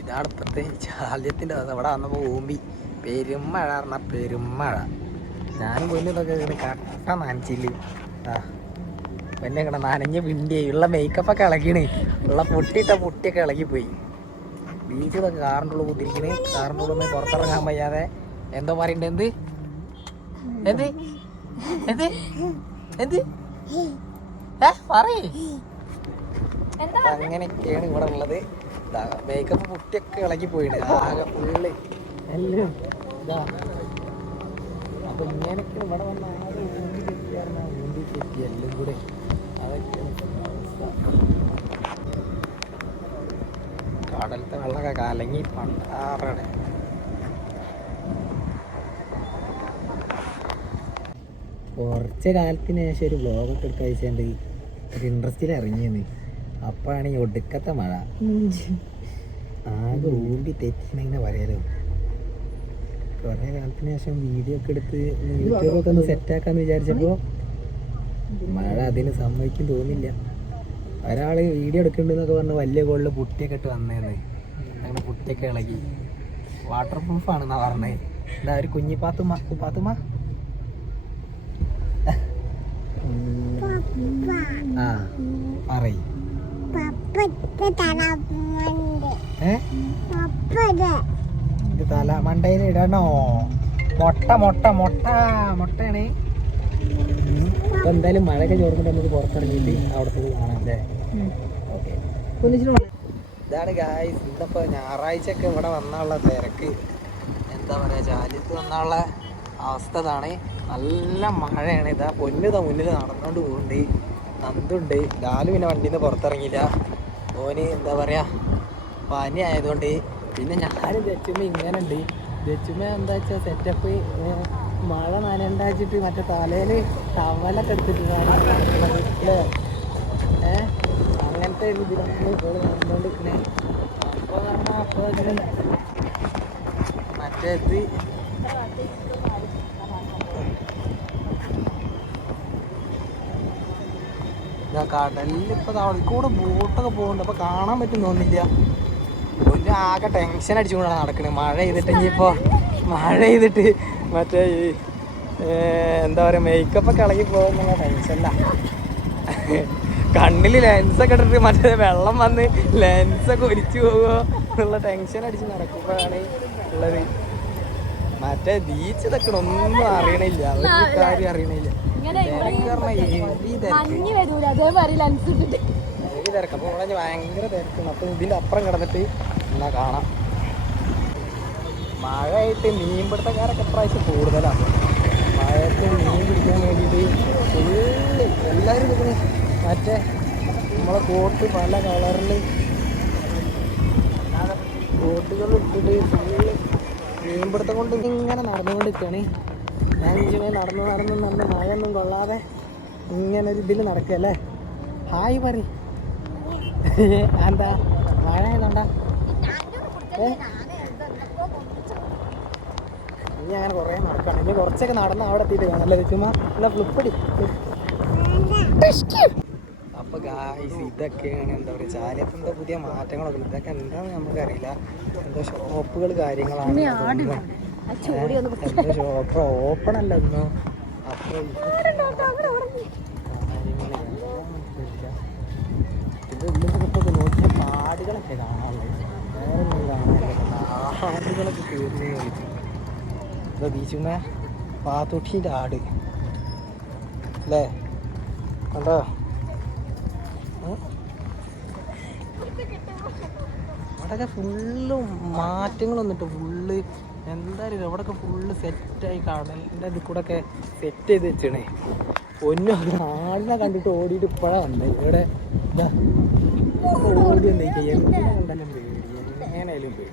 ഇതാണ് ഇപ്പോഴത്തെ ചാല്യത്തിന്റെ അവസ്ഥ ഇവിടെ വന്നപ്പോൾ ഓമ്പി പെരുമഴ പറഞ്ഞ പെരുമഴ. ഞാനും ഇതൊക്കെ ഇങ്ങനെ കട്ട നനച്ചില്ല ആ പിന്നെ ഇങ്ങനെ നനഞ്ഞ് പിണ്ടി ഉള്ള മേക്കപ്പൊക്കെ ഇളകിണ്. ഉള്ള പൊട്ടിയിട്ട പൊട്ടിയൊക്കെ ഇളകിപ്പോയി. ബീച്ചിലൊക്കെ കാറിന്റെ ഉള്ളിൽ കുത്തിരിക്കണ് കാറിന്റെ ഉള്ളിൽ നിന്ന് പുറത്തിറങ്ങാൻ വയ്യാതെ. എന്തോ പറയണ്ടേ. എന്ത്? എന്ത്? എന്ത്? എന്ത്? ഏ പറയേ. അങ്ങനെയൊക്കെയാണ് ഇവിടെ ഉള്ളത്. മേക്കപ്പ് പൊട്ടിയൊക്കെ ഇളകി പോയിട്ട് ആകെ ഫുള്ള് എല്ലാം ഇതാ. അപ്പൊ ഇങ്ങനെയൊക്കെ ഇവിടെ വന്ന ആകെ ഊണ്ടി കെട്ടിയായിരുന്നു ഊണ്ടി കെട്ടി എല്ലാം കൂടെ. അതൊക്കെ. കടലത്തെ വെള്ളമൊക്കെ കലങ്ങി പണ്ടാറാണ്. കുറച്ച് കാലത്തിന് ശേഷം ഒരു ബ്ലോഗൊക്കെ എടുക്കാൻ വെച്ചുകൊണ്ട് ഒരു ഇൻട്രസ്റ്റിൽ ഇറങ്ങിയെന്ന്. അപ്പോഴാണ് ഈ ഒടുക്കത്തെ മഴ. ആകെ ഊമ്പി തെറ്റിങ്ങനെ പറയാലോ കുറേ കാലത്തിന് ശേഷം വീഡിയോ ഒക്കെ എടുത്ത് യൂട്യൂബൊക്കെ ഒന്ന് സെറ്റാക്കാന്ന് വിചാരിച്ചപ്പോൾ മഴ അതിന് സമ്മതിക്കും തോന്നില്ല. ഒരാൾ വീഡിയോ എടുക്കണ്ടെന്നൊക്കെ പറഞ്ഞ് വലിയ കോളിൽ പുട്ടിയൊക്കെ ഇട്ട് വന്നേന്ന്. അങ്ങനെ പുട്ടിയൊക്കെ ഇളകി. വാട്ടർ പ്രൂഫ് ആണെന്നാ പറഞ്ഞത് എന്താ ഒരു കുഞ്ഞി പാത്തുമ്മ പാത്തുമ്മ ആ പറയ്. തല മണ്ടയിൽ ഇടണോ? മുട്ട മുട്ട മുട്ട മുട്ടയാണ്. അപ്പൊ എന്തായാലും മഴയൊക്കെ ചോർന്നിട്ട് നമുക്ക് പുറത്തിറങ്ങിയിട്ട് അവിടുത്തെ കാണാം അല്ലേ? ഇതാണ് ഗായ്സ് ഇന്നിപ്പോ ഞായറാഴ്ച ഒക്കെ ഇവിടെ വന്നുള്ള തിരക്ക്. എന്താ പറയാ ചാലിത്ത് വന്നുള്ള അവസ്ഥ ഇതാണ്. നല്ല മഴയാണ്. ഇതാ പൊന്നുത മുന്നിൽ നടന്നുകൊണ്ട് പോകുന്നുണ്ട് നന്ദുണ്ട് ലാലു പിന്നെ വണ്ടിയിൽ നിന്ന് പുറത്തിറങ്ങിയില്ല. ഓന് എന്താ പറയാ പനി ആയതുകൊണ്ട് പിന്നെ ഞാനും ദച്ചുമ്മ ഇങ്ങനെ ഉണ്ട് ദച്ചുമ്മ എന്താ വെച്ചാൽ സെറ്റപ്പ് മഴ നനണ്ടാച്ചിട്ട് മറ്റേ തലയിൽ ടവലൊക്കെ എടുത്തിട്ട് ഏ അങ്ങനത്തെ ഒരു ഇതിലാണ് ഇപ്പോൾ മറ്റേ ഇത് കടലിൽ ഇപ്പോൾ കൂടെ ബോട്ടൊക്കെ പോകുന്നുണ്ട് അപ്പോൾ കാണാൻ പറ്റും തോന്നില്ല ഒരു ആകെ ടെൻഷൻ അടിച്ചുകൊണ്ടാണ് നടക്കുന്നത് മഴ ചെയ്തിട്ട് ഇനിയിപ്പോൾ മഴ ചെയ്തിട്ട് മറ്റേ ഈ എന്താ പറയുക മേക്കപ്പ് ഒക്കെ ഇളകി പോകുന്ന ടെൻഷനില്ല കണ്ണിൽ ലെൻസൊക്കെ ഇട്ടിട്ട് മറ്റേ വെള്ളം വന്ന് ലെൻസൊക്കെ ഒലിച്ചു പോകുമോ എന്നുള്ള ടെൻഷൻ അടിച്ച് നടക്കുമ്പോഴാണ് ഉള്ളത്. മറ്റേ ബീച്ച് ഇതൊക്കെ ഒന്നും അറിയണില്ല. ഒരു കാര്യം അറിയണില്ല. ഇങ്ങനെ മഞ്ഞ് വരൂല അതേമാതിരി ലെൻസ് ഇട്ടിട്ട്. ഈ തിരക്ക് അപ്പോൾ ഇവിടെ ഭയങ്കര തിരക്കാണ്. അപ്പോൾ ഇതിന്റെ അപ്പുറം കിടന്നിട്ട് എന്നാ കാണാം. മഴയായിട്ട് മീൻപിടുത്തക്കാരൊക്കെ പ്രാവശ്യം കൂടുതലാണ് മഴയത്ത് മീൻ പിടിക്കാൻ വേണ്ടിയിട്ട് ഫുള്ള് എല്ലാവരും ഇതിന് മറ്റേ നമ്മളെ കോട്ട് പല കളറിൽ കോട്ടുകൾ ഇട്ടിട്ട് ഫുള്ള് മീൻപിടുത്തം കൊണ്ട് ഇങ്ങനെ നടന്നുകൊണ്ട് നിൽക്കുകയാണ് ഞാൻ ഇങ്ങനെ നടന്ന് നടന്ന് നടന്ന് മഴയൊന്നും കൊള്ളാതെ ഇങ്ങനെ ഒരു ഇതിൽ നടക്കുകയല്ലേ ഹായ് പറ. എന്താ? മഴ ഏതാണ്ടാ? ഇനി അങ്ങനെ കുറേ നടക്കണം. ഇനി കുറച്ചൊക്കെ നടന്ന് അവിടെ എത്തിയിട്ട് കാണല്ലേ അല്ലേ ചുമ്മാ? എന്നാ ഫ്ലിപ്പടി അപ്പൊ ഗായ്സ് ഇതൊക്കെയാണ് എന്താ പറയുക ചാലിയത്തിന്റെ പുതിയ മാറ്റങ്ങളൊക്കെ. ഇതൊക്കെ എന്താണെന്ന് നമുക്കറിയില്ല. എന്തോ ഷോപ്പുകൾ കാര്യങ്ങളാണ്. ഓപ്പൺ അല്ല പാടുകളൊക്കെ കാണാനുള്ളത് ആടുകളൊക്കെ ബീച്ചുമ്മ പാത്തൊട്ടീന്റെ ആട്. അല്ലേ? കണ്ടോ? അവിടെയൊക്കെ ഫുള്ള് മാറ്റങ്ങൾ വന്നിട്ട് ഫുള്ള് എന്തായാലും അവിടെയൊക്കെ ഫുള്ള് സെറ്റായി കടലിന്റെ അതിൽ കൂടെ ഒക്കെ സെറ്റ് ചെയ്ത് വെച്ചണേ. ഒന്നും ആളിനെ കണ്ടിട്ട് ഓടിയിട്ട് ഇപ്പോഴാണ് വന്നത് ഇവിടെ ഓടി വന്നേക്ക എന്തായാലും പേടി. എങ്ങനെയായാലും പേടി.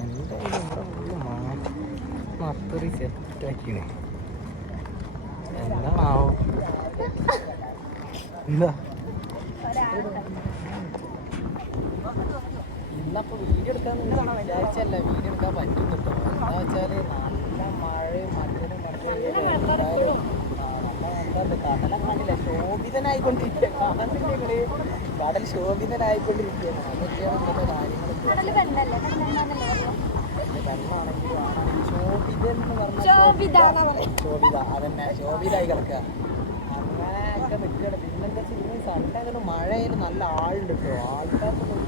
എന്തായാലും ഇവിടെ ഫുള്ള് മാറ്റം. അത്രയും സെറ്റാക്കിയാണ് എന്താണാവോ? എന്താ? ഇന്നപ്പോൾ വീഡിയോ എടുക്കാൻ വിചാരിച്ചല്ല? വീഡിയോ എടുക്കാൻ പറ്റും കേട്ടോ എന്താ വെച്ചാൽ നല്ല മഴയും മറ്റൊരു മറ്റേ എന്തായാലും ആ, നല്ല എന്താ കണ്ടില്ലേ ശോഭിതനായിക്കൊണ്ടിരിക്കുക കടൽ ശോഭിതനായിക്കൊണ്ടിരിക്കുകയാണ്. അതൊക്കെയാണ് ഇന്നത്തെ കാര്യങ്ങൾ ആണാണെങ്കിലും എന്ന് പറഞ്ഞാൽ ശോഭിത. അതന്നെ. ശോഭിതായി കിടക്കുക. നിൽക്കുകയാണ്. പിന്നെന്താ വെച്ചാൽ ഇന്ന് സൺഡേ അങ്ങനെ മഴയിൽ നല്ല ആളുണ്ട് കേട്ടോ ആൾക്കാർക്കൊന്നും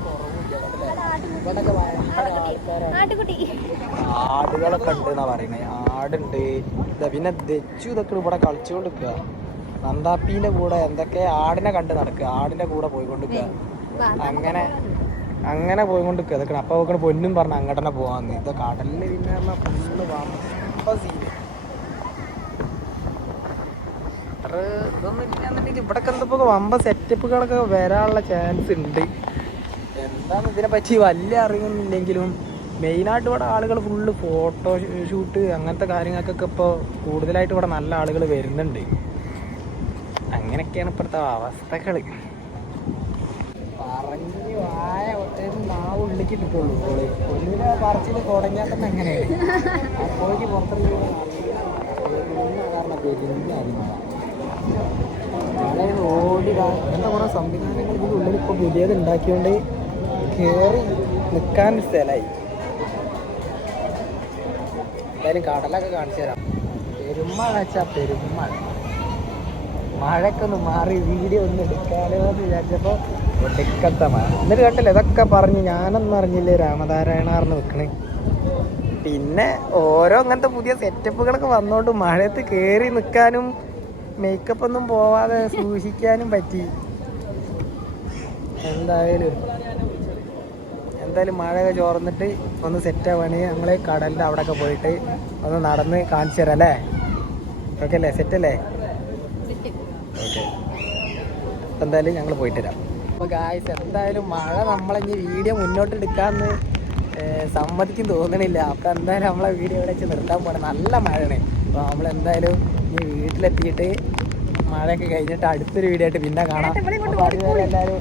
ആടുകളൊക്കെ ഉണ്ട് എന്നാ പറയുന്നത് ആടുണ്ട്. പിന്നെ ദച്ചു ഇതൊക്കെ ഇവിടെ കളിച്ചുകൊണ്ട് നിൽക്കുക നന്ദാപ്പീന്റെ കൂടെ എന്തൊക്കെ ആടിനെ കണ്ട് നടക്കുക. ആടിന്റെ കൂടെ പോയിക്കൊണ്ട് അങ്ങനെ അങ്ങനെ പോയിക്കൊണ്ട് നിൽക്കുക ഇതൊക്കെ അപ്പൊ നോക്കണ പൊന്നും പറഞ്ഞ അങ്ങോട്ടന്നെ പോവാന്ന്. ഇത് കടലിൽ പിന്നെ ഇതൊന്നും ഇല്ലാന്നുണ്ടെങ്കിൽ ഇവിടെ എന്തപ്പോ വമ്പ സെറ്റപ്പുകളൊക്കെ വരാനുള്ള ചാൻസ് ഉണ്ട്. എന്താന്ന് ഇതിനെ പറ്റി വലിയ അറിവൊന്നുമില്ലെങ്കിലും മെയിനായിട്ട് ഇവിടെ ആളുകൾ ഫുള്ള് ഫോട്ടോ ഷൂട്ട് അങ്ങനത്തെ കാര്യങ്ങൾക്കൊക്കെ ഇപ്പോൾ കൂടുതലായിട്ട് ഇവിടെ നല്ല ആളുകൾ വരുന്നുണ്ട്. അങ്ങനെയൊക്കെയാണ് ഇപ്പോഴത്തെ അവസ്ഥകൾ പറഞ്ഞു വായ നാവ് ഉള്ളിലേക്ക് കിട്ടുള്ളൂ ഒന്നിനെ പറിച്ചിൽ തുടങ്ങിയാൽ തന്നെ അങ്ങനെയാണ്. അപ്പോഴേക്ക് പുറത്തിറങ്ങി കാരണം പെരുന്നായി മഴ ഓടി അങ്ങനത്തെ കുറേ സംവിധാനങ്ങൾ ഇതിന്റെ ഉള്ളിൽ ഇപ്പോൾ പുതിയത് ഉണ്ടാക്കിയോണ്ട് കയറി നിൽക്കാൻ സ്ഥലമായി എന്തായാലും കടലൊക്കെ കാണിച്ചു തരാം. പെരുമഴ വെച്ചാൽ പെരുമഴ മഴയൊക്കെ ഒന്ന് മാറി വീഡിയോ ഒന്ന് എടുക്കാനോ എന്ന് വിചാരിച്ചപ്പോൾ ഒടുക്കത്തെ മഴ. എന്നിട്ട് കേട്ടല്ലേ ഇതൊക്കെ പറഞ്ഞ് ഞാനൊന്നും അറിഞ്ഞില്ലേ രാമനാരായണാറിന് നിൽക്കണേ പിന്നെ ഓരോ അങ്ങനത്തെ പുതിയ സെറ്റപ്പുകളൊക്കെ വന്നോണ്ട് മഴയത്ത് കയറി നിൽക്കാനും മേക്കപ്പ് ഒന്നും പോവാതെ സൂക്ഷിക്കാനും പറ്റി. എന്തായാലും എന്തായാലും മഴയൊക്കെ ചോർന്നിട്ട് ഒന്ന് സെറ്റ് ആവുകയാണെങ്കിൽ ഞങ്ങൾ കടലിന്റെ അവിടെയൊക്കെ പോയിട്ട് ഒന്ന് നടന്ന് കാണിച്ചു തരാം അല്ലേ? ഓക്കെ അല്ലേ? സെറ്റ് അല്ലേ? ഓക്കെ അപ്പം എന്തായാലും ഞങ്ങൾ പോയിട്ട് വരാം. അപ്പോൾ ഗായ്സ് എന്തായാലും മഴ നമ്മളിനി വീഡിയോ മുന്നോട്ട് എടുക്കാന്ന് സമ്മതിക്കും തോന്നണില്ല. അപ്പം എന്തായാലും നമ്മളെ വീഡിയോ ഇവിടെ വെച്ച് നിർത്താൻ പോകണം നല്ല മഴയാണ്. അപ്പോൾ നമ്മൾ എന്തായാലും ഇനി വീട്ടിലെത്തിയിട്ട് മഴയൊക്കെ കഴിഞ്ഞിട്ട് അടുത്തൊരു വീഡിയോ ആയിട്ട് പിന്നെ കാണാം. എല്ലാവരും